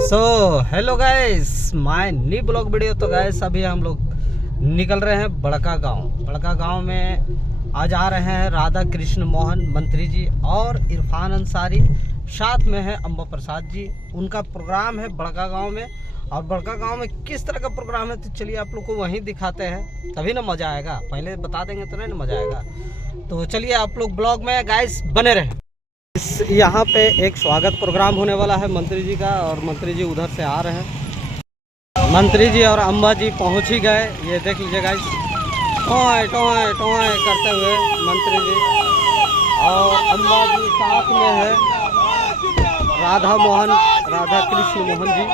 So hello guys, my new blog video. तो guys अभी हम लोग निकल रहे हैं बड़का गांव में। आज आ रहे हैं राधा कृष्ण मोहन मंत्री जी और इरफान अंसारी, साथ में है अम्बा प्रसाद जी। उनका प्रोग्राम है बड़का गांव में। और बड़का गांव में किस तरह का प्रोग्राम है तो चलिए आप लोग को वहीं दिखाते हैं, तभी ना मज़ा आएगा। पहले बता देंगे तो नहीं ना मज़ा आएगा। तो चलिए आप लोग ब्लॉग में गाइस बने रहें। यहाँ पे एक स्वागत प्रोग्राम होने वाला है मंत्री जी का, और मंत्री जी उधर से आ रहे हैं। मंत्री जी और अम्बा जी पहुँच ही गए। ये देख लीजिए गाइस, टोए टोए टोए करते हुए मंत्री जी और अम्बा जी साथ में है। राधा कृष्ण मोहन जी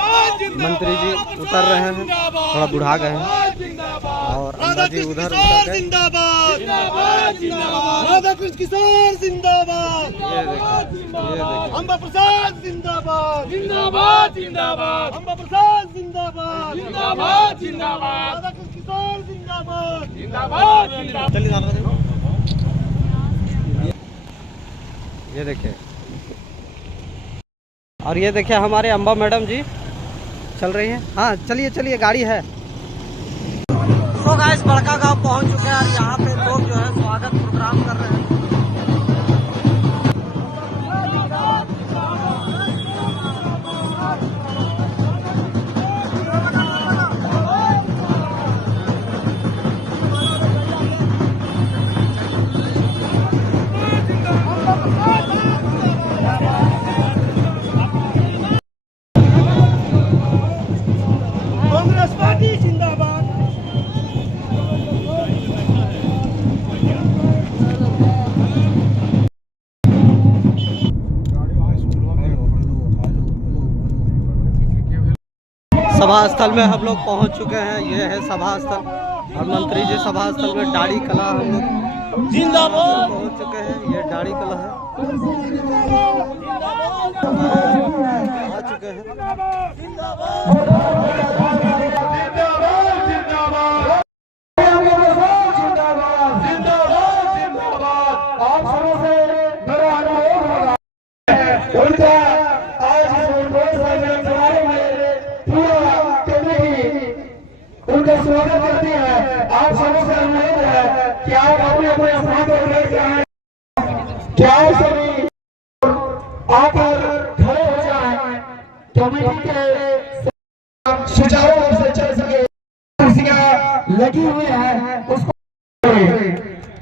मंत्री जी उतर रहे हैं, थोड़ा बुढ़ा गए हैं। और अम्बा जी उधर उतर गए। राधा कृष्ण किशोर जिंदाबाद, ये देखिए अम्बा प्रसाद जिंदाबाद, जिंदाबाद जिंदाबाद, अम्बा प्रसाद जिंदाबाद, जिंदाबाद जिंदाबाद, राधा कृष्ण किशोर जिंदाबाद, जिंदाबाद जिंदाबाद। चलिए ये देखिए, और ये देखिए हमारे अम्बा मैडम जी चल रही हैं। हाँ चलिए चलिए, गाड़ी है। तो गाइस बड़का गांव पहुंच चुके हैं और यहाँ पे लोग जो है स्वागत प्रोग्राम कर रहे हैं। कांग्रेस पार्टी जिंदाबाद। सभा स्थल में हम लोग पहुंच चुके हैं। ये है सभा स्थल और मंत्री जी सभा स्थल में दाढ़ी कला हम लोग जिंदाबाद पहुंच चुके हैं। ये दाढ़ी कला है, आ चुके हैं। उनका स्वागत करते हैं। आप सबों से अनुरोध है कि आप अपने अपने स्थान पर बैठ जाएं। क्या सभी आकर खड़े हो जाएं, कमेटी के सुचारू रूप से चल सके। कुर्सियां लगी हुई है, उसको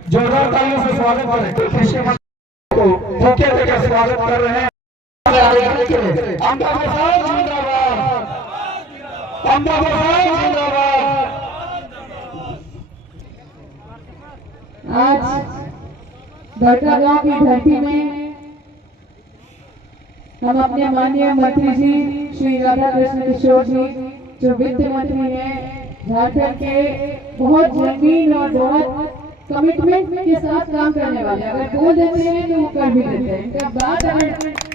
जोरदार तालियों से स्वागत करें। कृषि मंत्री को मुख्य अतिथि का स्वागत कर रहे हैं। अम्बा प्रसाद जिंदाबाद, अम्बा प्रसाद जिंदाबाद। आज बड़का गांव की धरती में हम अपने माननीय मंत्री जी श्री राधा कृष्ण किशोर जी, जो वित्त मंत्री हैं झारखंड के, बहुत जमीन और बहुत कमिटमेंट के साथ काम करने वाले। अगर बोल देते हैं तो वो कर भी देते हैं। इनका बात अगर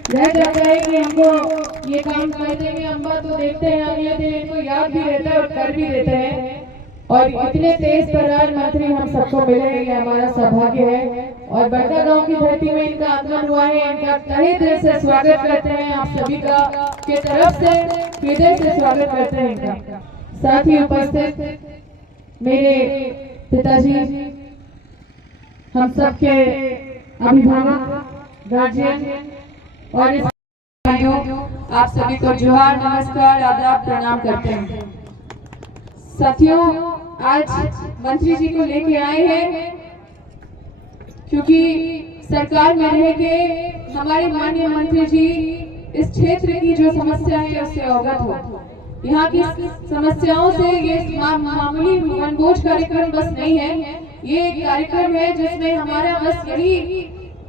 रह जाता है कि हमको ये काम कर देंगे अम्बा, तो देखते हैं अगले दिन इनको याद भी रहता है और कर भी देते हैं। और इतने तेज तर्रार मंत्री हम सबको मिले, ये हमारा सौभाग्य है। और बड़का गांव की धरती में इनका आगमन हुआ है। इनका तहे दिल से स्वागत करते हैं, आप सभी का के तरफ से हृदय से स्वागत करते हैं इनका। साथ ही उपस्थित मेरे पिताजी, हम सब के अभिभावक, गार्जियन और इस भाइयों, आप सभी को जोहार, नमस्कार, आदाब, प्रणाम करते हैं। साथियों, आज मंत्री जी को लेके आए हैं क्योंकि सरकार में रह के हमारे माननीय मंत्री जी इस क्षेत्र की जो समस्या है उससे अवगत हो। यहाँ की समस्याओं से ये मामूली मनबोझ कार्यक्रम बस नहीं है, ये एक कार्यक्रम है जिसमें हमारा बस यही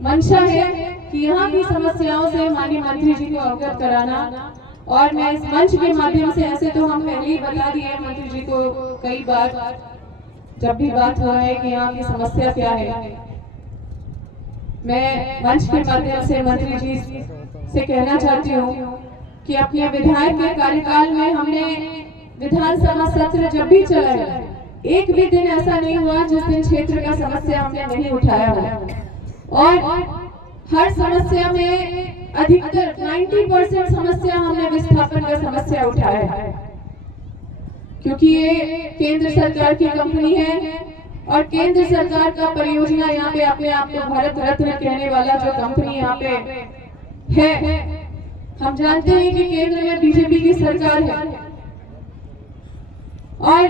मंशा है कि यहाँ की समस्याओं से माननीय मंत्री जी को अवगत कराना। और मैं इस मंच के माध्यम से, ऐसे तो हम पहले ही बता दिए मंत्री जी को कई बार, जब भी बात हुआ है कि यहाँ की समस्या क्या है, मैं मंच के माध्यम से मंत्री जी से कहना चाहती हूँ कि अपने विधायक के कार्यकाल में हमने विधानसभा सत्र जब भी चलाया, एक भी दिन ऐसा नहीं हुआ जिस दिन क्षेत्र का समस्या हमने नहीं उठाया हो। और हर समस्या में अधिकतर 90% समस्या हमने विस्थापन का समस्या उठाया है, क्योंकि ये केंद्र सरकार की कंपनी है और केंद्र सरकार का परियोजना यहाँ पे अपने आप को भारत रत्न कहने वाला जो कंपनी यहाँ पे है। हम जानते हैं कि केंद्र में बीजेपी की सरकार है और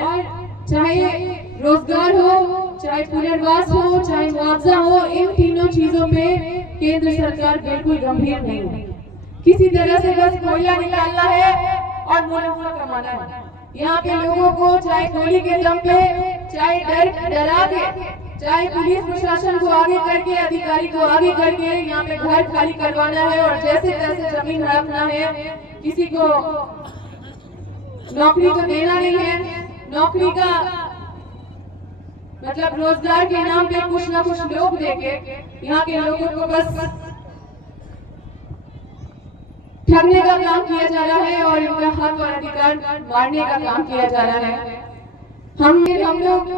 चाहे रोजगार हो, चाहे पुनर्वास हो, चाहे मुआवजा हो, इन तीनों चीजों पे केंद्र सरकार बिल्कुल गंभीर नहीं है। किसी तरह से बस कोयला निकालना है और मुनाफा कमाना है। यहाँ के लोगों को चाहे गोली के दम पे, चाहे डरा के, चाहे पुलिस प्रशासन को आगे करके, अधिकारी को आगे करके यहाँ पे घर खाली करवाना है और जैसे तैसे जमीन हड़पना है। किसी को नौकरी तो देना नहीं है, नौकरी का मतलब रोजगार के नाम पे कुछ ना कुछ लोग देके यहाँ के लोगों को बस ठगने का काम किया जा रहा है और इनका हक और अधिकार मारने का काम किया जा रहा है। हम लोग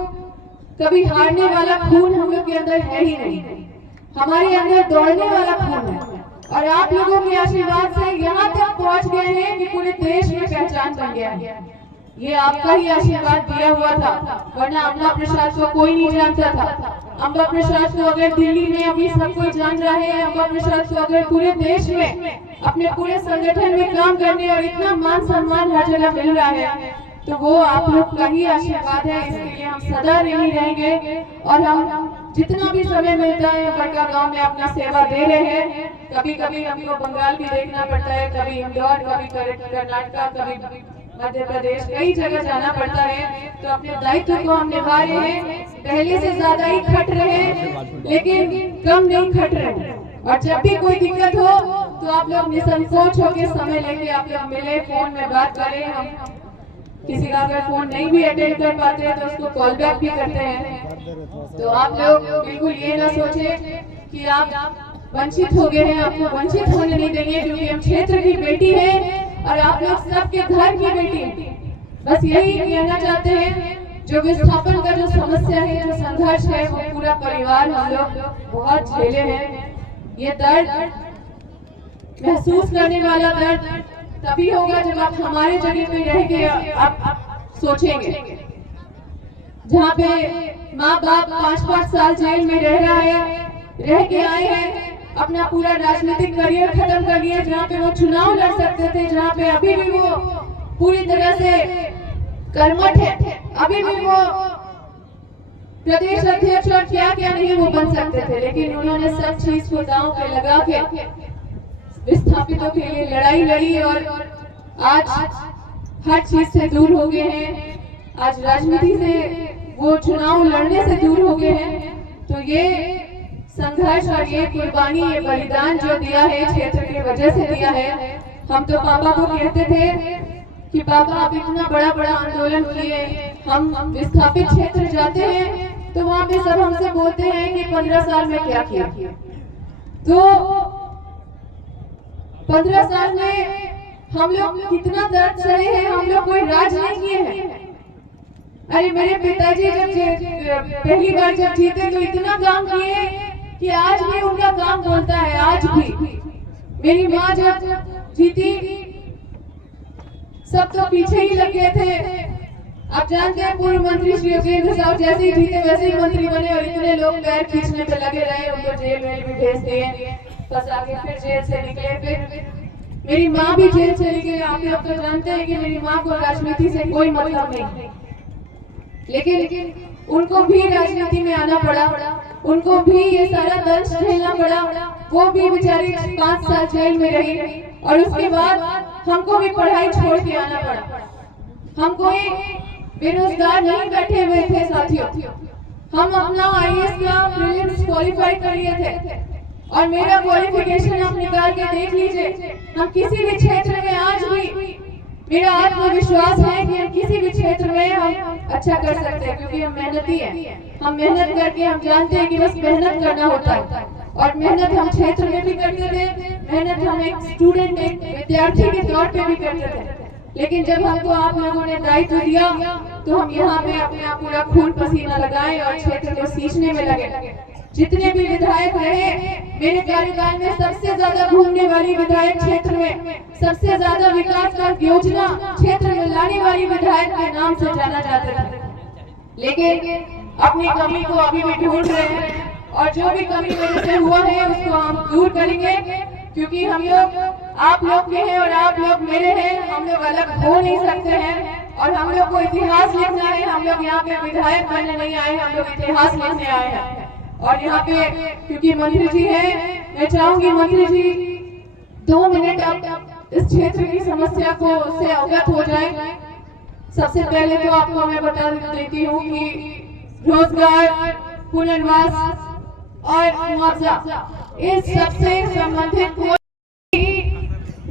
कभी हारने वाला खून हम लोग के अंदर है ही नहीं, हमारे अंदर दौड़ने वाला खून है और आप लोगों के आशीर्वाद से यहाँ तक पहुँच गए हैं कि पूरे देश में पहचान बन गया है। ये आपका ही आशीर्वाद दिया हुआ था, वरना अम्बा प्रसाद को कोई नहीं जानता था। अम्बा प्रसाद को अगर दिल्ली में अभी सब कोई जान रहा है, अम्बा प्रसाद को अगर पूरे देश में अपने पूरे संगठन में काम करने और इतना मान सम्मान हर जगह मिल रहा है, तो वो आप लोग का ही आशीर्वाद है। इसके लिए हम सदा नहीं रहेंगे और हम जितना भी समय मिलता है बड़का गांव में अपना सेवा दे रहे हैं। कभी कभी हमको बंगाल भी देखना पड़ता है, कभी इंदौर, कभी कर्नाटक, कभी मध्य प्रदेश, कई जगह जाना पड़ता है, तो अपने दायित्व को हम निभा रहे हैं। पहले से ज्यादा ही खट रहे हैं, लेकिन कम नहीं खट रहे। और जब भी कोई दिक्कत हो तो आप लोग निसंकोच होकर समय लेके आप लोग मिले, फोन में बात करें। हम किसी का अगर फोन नहीं भी अटेंड कर पाते हैं तो उसको कॉल बैक भी करते हैं। तो आप लोग बिल्कुल ये ना सोचे कि आप वंचित हो गए हैं, आपको वंचित होने नहीं देंगे, क्योंकि हम क्षेत्र की बेटी है और आप लोग सबके घर की बेटी। बस यही कहना चाहते हैं, जो विस्थापन का जो समस्या है, जो संघर्ष है, वो पूरा परिवार हम लोग बहुत झेले हैं। ये दर्द महसूस करने वाला दर्द तभी होगा जब आप हमारे जगह पे रह के आप सोचेंगे, जहाँ पे माँ बाप 5-5 साल जेल में रह के आए हैं, अपना पूरा राजनीतिक करियर खत्म कर लिया, जहाँ पे वो चुनाव लड़ सकते थे, जहाँ पे अभी भी वो पूरी तरह से कर्मठ है, अभी भी वो प्रदेश अध्यक्ष और क्या क्या नहीं वो बन सकते थे, लेकिन उन्होंने सब चीज को दांव पे लगा के विस्थापितों के लिए लड़ाई लड़ी और आज हर चीज से दूर हो गए हैं। आज राजनीति से वो चुनाव लड़ने से दूर हो गए हैं। तो ये संघर्ष और ये कुर्बानी, ये बलिदान जो दिया है क्षेत्र की वजह से दिया है। हम तो पापा को कहते थे कि पापा आप इतना बड़ा बड़ा आंदोलन किए, हम विस्थापित क्षेत्र जाते हैं तो वहाँ पे सब हमसे बोलते हैं कि 15 साल में क्या किया। तो 15 साल में हम लोग कितना दर्द सहे हैं, हम लोग कोई राज नहीं किए हैं। अरे मेरे पिताजी जब पहली बार जब जीते तो इतना काम किए कि आज भी उनका काम बोलता है। आज भी मेरी माँ जब जीती सब तो पीछे ही लगे थे। आप जानते हैं पूर्व मंत्री श्री योगेंद्र साहब जैसे ही जीते वैसे ही मंत्री बने और इतने लोग पैर खींचने पे लगे रहे, उनको जेल में भी भेज दिए, बस आगे फिर जेल से निकले, फिर मेरी माँ भी जेल चली गई। आप लोग तो जानते हैं कि मेरी माँ को राजनीति से कोई मतलब नहीं, लेकिन उनको भी राजनीति में आना पड़ा, उनको भी ये सारा दंड झेलना पड़ा। वो भी बेचारी 5 साल जेल में रही और उसके बाद हमको भी पढ़ाई छोड़ के आना पड़ा। हम कोई बेरोजगार नहीं बैठे हुए थे साथियों, हम अपना IAS का प्रीलिम्स क्वालिफाई कर लिए थे और मेरा क्वालिफिकेशन आप निकाल के देख लीजिए। हम किसी भी क्षेत्र में आज भी मेरा आत्मविश्वास है कि हम किसी भी क्षेत्र में हम अच्छा कर सकते हैं, क्योंकि हम मेहनती हैं। हम मेहनत करके हम जानते हैं कि बस मेहनत करना होता है और मेहनत हम क्षेत्र में भी करते थे, मेहनत हम एक स्टूडेंट, एक विद्यार्थी के तौर पे भी करते थे। लेकिन जब हमको आप लोगों ने दायित्व दिया तो हम यहाँ पे अपना पूरा खून पसीना लगाए और क्षेत्र को सींचने में लगे। जितने भी विधायक रहे मेरे कार्यकाल में सबसे ज्यादा घूमने वाली विधायक क्षेत्र में, सबसे ज्यादा विकास का योजना क्षेत्र में लाने वाली विधायक के नाम से जाना जाता था। लेकिन अपनी कमी को अभी भी ढूंढ रहे हैं और जो भी कमी मेरे से हुआ है उसको हम दूर करेंगे, क्योंकि हम लोग आप लोग के हैं और आप लोग मेरे हैं, हम लोग अलग हो नहीं सकते हैं और हम लोग को इतिहास लिखना है। हम लोग यहाँ पे विधायक बनने नहीं आए, हम लोग इतिहास लिखने आए हैं। और यहाँ पे क्योंकि मंत्री जी हैं, मैं चाहूंगी मंत्री जी 2 मिनट अब इस क्षेत्र की समस्या को से अवगत हो जाए। सबसे पहले तो आपको मैं बता देती हूँ कि रोजगार, पुनर्वास और मुआवजा, इस सबसे संबंधित कोई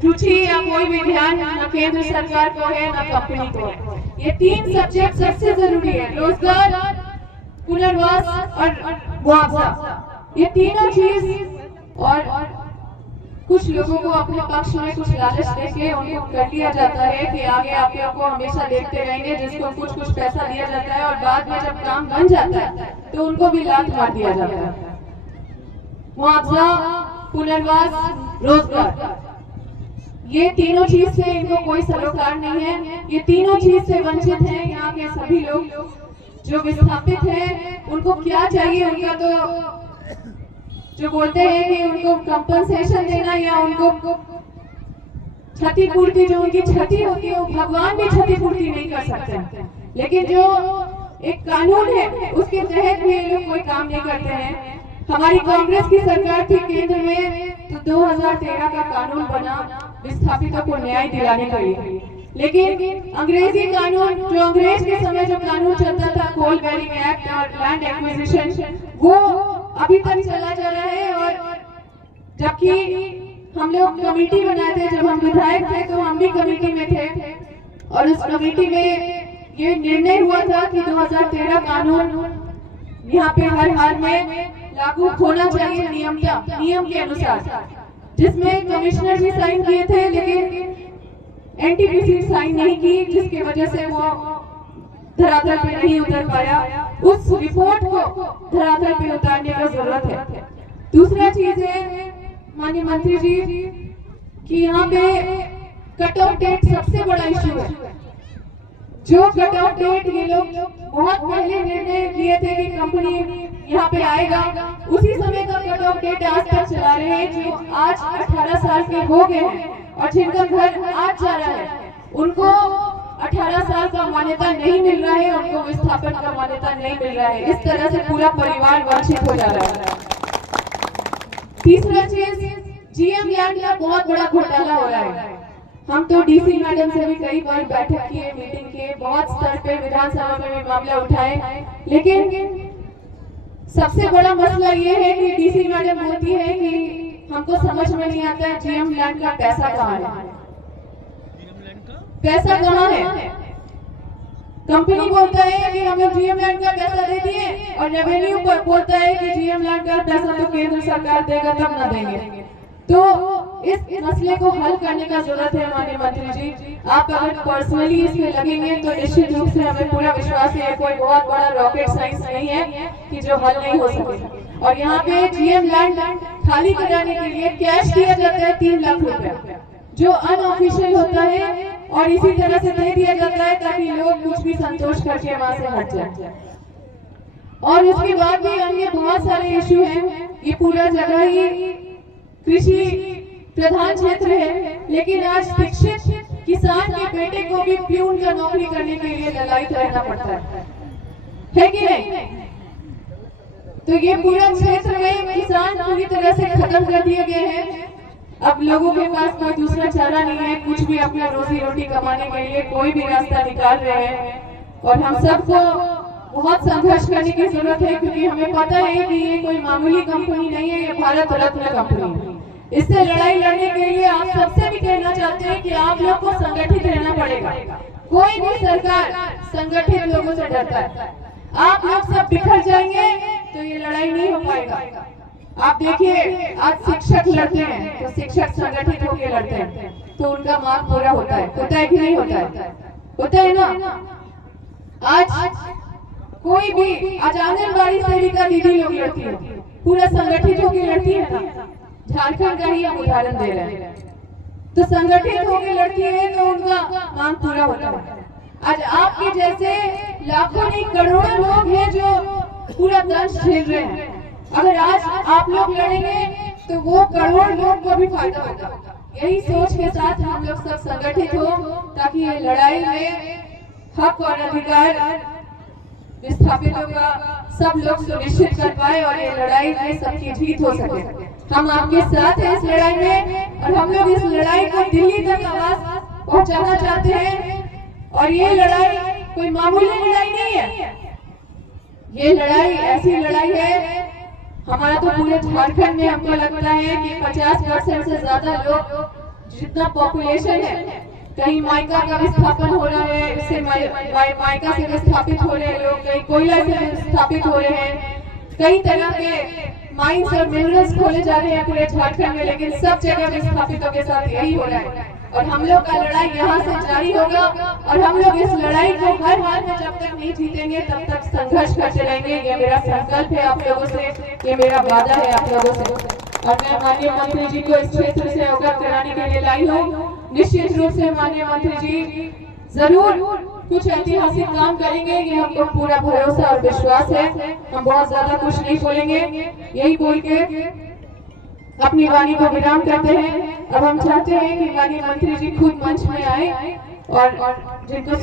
रुचि या कोई भी ध्यान न केंद्र सरकार को है न कंपनी को है। ये 3 सब्जेक्ट सबसे जरूरी है, रोजगार, पुनर्वास और मुआवजा। ये तीनों चीज और कुछ लोगों को अपने पक्ष में कुछ लालच देके उनको कर दिया जाता है कि आगे आप लोग को हमेशा देखते रहेंगे, जिसको कुछ पैसा दिया जाता है और बाद में जब काम बन जाता है तो उनको भी लात मार दिया जाता है। मुआवजा, पुनर्वास, रोजगार, ये तीनों चीज से इनको कोई सरोकार नहीं है। ये तीनों चीज से वंचित हैं यहाँ के सभी लोग जो विस्थापित हैं। उनको क्या चाहिए? उनका तो जो बोलते हैं कि उनको कंपनसेशन देना या उनको क्षतिपूर्ति, जो उनकी क्षति होती है वो भगवान भी क्षतिपूर्ति नहीं कर सकते, लेकिन जो एक कानून है उसके तहत भी ये लोग कोई काम नहीं करते हैं। हमारी कांग्रेस की सरकार थी केंद्र में तो 2013 का कानून बना विस्थापितों को न्याय दिलाने के लिए, लेकिन अंग्रेजी कानून, जो अंग्रेज के समय जो कानून चलता था, कोल बेरिंग एक्ट और लैंड एक्विजिशन, वो अभी तक चला जा रहा है। और जबकि हम लोग कमेटी बनाए थे, जब हम विधायक थे तो हम भी कमेटी में थे और उस कमेटी में ये निर्णय हुआ था कि 2013 कानून यहाँ पे हर हाल में लागू होना चाहिए नियम के अनुसार, जिसमें कमिश्नर भी साइन किए थे लेकिन एनटीपीसी साइन नहीं की, जिसकी वजह से वो धरातल पे नहीं उतर पाया। उस रिपोर्ट को धरातल पे उतारने का जरूरत है। दूसरा चीज है माननीय मंत्री जी कि यहाँ पे कट ऑफ डेट सबसे बड़ा इश्यू है। जो कट ऑफ डेट ये लोग बहुत पहले निर्णय लिए थे कि कंपनी यहाँ पे आएगा, उसी समय का कट ऑफ डेट आज तक चला रहे हैं। जो आज 18 साल के हो गए हैं और जिनका घर आज जा रहा है उनको 18 साल का मान्यता नहीं मिल रहा है, उनको विस्थापन का मान्यता नहीं मिल रहा है। इस तरह से पूरा परिवार वंचित हो जा रहा है। तीसरा चीज, जीएम लैंड का बहुत बड़ा घोटाला हो रहा है। हम तो डीसी मैडम से भी कई बार बैठक किए, मीटिंग किए, बहुत स्तर पे विधानसभा में भी मामला उठाए, लेकिन सबसे बड़ा मसला ये है कि डीसी मैडम बोलती है कि हमको समझ में नहीं आता है जीएम लैंड का पैसा कहाँ है, पैसा कहाँ है। कंपनी बोलता है कि हमें जीएम लैंड का पैसा दे दिए और रेवेन्यू बोलता है कि जीएम लैंड का पैसा तो केंद्र सरकार देगा तब ना देंगे। तो इस मसले को हल करने का जरूरत है माननीय मंत्री जी। आप अगर पर्सनली इसमें लगेंगे तो निश्चित रूप से हमें पूरा विश्वास है कोई बहुत बड़ा रॉकेट साइंस नहीं है कि जो हल नहीं हो सके। और यहाँ पे जीएम लैंड खाली कराने के लिए कैश दिया जाता है 3 लाख रुपया, जो अनऑफिशियल होता है और इसी तरह से दे दिया जाता है ताकि लोग कुछ भी संतोष करके वहां से हट जाए। और उसके बाद भी अन्य बहुत सारे इश्यू हैं। ये पूरा जगह ही कृषि प्रधान क्षेत्र है, लेकिन आज शिक्षित किसान के बेटे को भी प्यून का नौकरी करने के लिए ललायित रहना पड़ता है कि नहीं? तो ये पूरा क्षेत्र में किसान पूरी तरह से खत्म कर दिए गए हैं। अब लोगों के पास कोई दूसरा चारा नहीं है, कुछ भी अपना रोजी रोटी कमाने के लिए कोई भी रास्ता निकाल रहे हैं। और हम सबको बहुत संघर्ष करने की जरूरत है, क्योंकि हमें पता है कि ये कोई मामूली कंपनी नहीं है, ये भारत रत्न कंपनी है। इससे लड़ाई लड़ने के लिए आप सबसे भी कहना चाहते हैं कि आप लोग को संगठित रहना पड़ेगा। कोई भी सरकार संगठित लोगों से डरता है। आप लोग सब बिखर जाएंगे तो ये लड़ाई नहीं हो पाएगा। आप देखिए आज शिक्षक लड़ते हैं तो शिक्षक संगठित होकर लड़ते हैं तो उनका मांग पूरा होता है कि नहीं होता है? होता है ना। आज कोई भी, आज आंगनबाड़ी सेविका दीदी लोग लड़ती है, पूरा संगठित होकर लड़ती है ना, झारखंड का ही हम उदाहरण दे रहे हैं। तो संगठित होकर लड़ती है तो उनका काम पूरा होता है। आज आपके जैसे लाखों नहीं करोड़ों लोग हैं जो पूरा दर्द झेल रहे हैं। अगर आज आप लोग लड़ेंगे तो वो करोड़ लोग को भी फायदा होगा। यही सोच के साथ हम लोग सब संगठित हो ताकि ये लड़ाई में हक और अधिकार विस्थापितों का सब लोग सुनिश्चित कर पाए और ये लड़ाई में सबकी जीत हो सके। हम आपके साथ हैं इस लड़ाई में और हम लोग इस लड़ाई को दिल्ली तक आवाज पहुंचाना चाहते हैं। और ये लड़ाई कोई मामूली लड़ाई नहीं है, ये लड़ाई ऐसी लड़ाई है, हमारा तो पूरे झारखंड में हमको लगता है कि 50% से ज्यादा लोग जितना पॉपुलेशन है, कहीं माइका का विस्थापन हो रहा है, इससे माइका से विस्थापित हो रहे हैं लोग, कहीं कोयला से विस्थापित हो रहे हैं, कई तरह के माइंस और मिनरल्स खोले जा रहे हैं पूरे झारखंड में, लेकिन सब जगह विस्थापितों के साथ यही हो रहा है। और हम लोग का लड़ाई यहाँ से जारी होगा और हम लोग इस लड़ाई को हर हाल में जब तक नहीं जीतेंगे तब तक संघर्ष करते रहेंगे। ये मेरा संकल्प है आप लोगों से, ये मेरा वादा है आप लोगों से। और मैं माननीय मंत्री जी को इस क्षेत्र से अवगत कराने के लिए लाई हूँ। निश्चित रूप से माननीय मंत्री जी जरूर कुछ ऐतिहासिक काम करेंगे, ये हमको पूरा भरोसा और विश्वास है। हम बहुत ज्यादा कुछ नहीं बोलेंगे, यही बोल के अपनी वाणी को विराम करते हैं। अब हम चाहते हैं कि माननीय मंत्री जी खुद मंच में आए और जिनको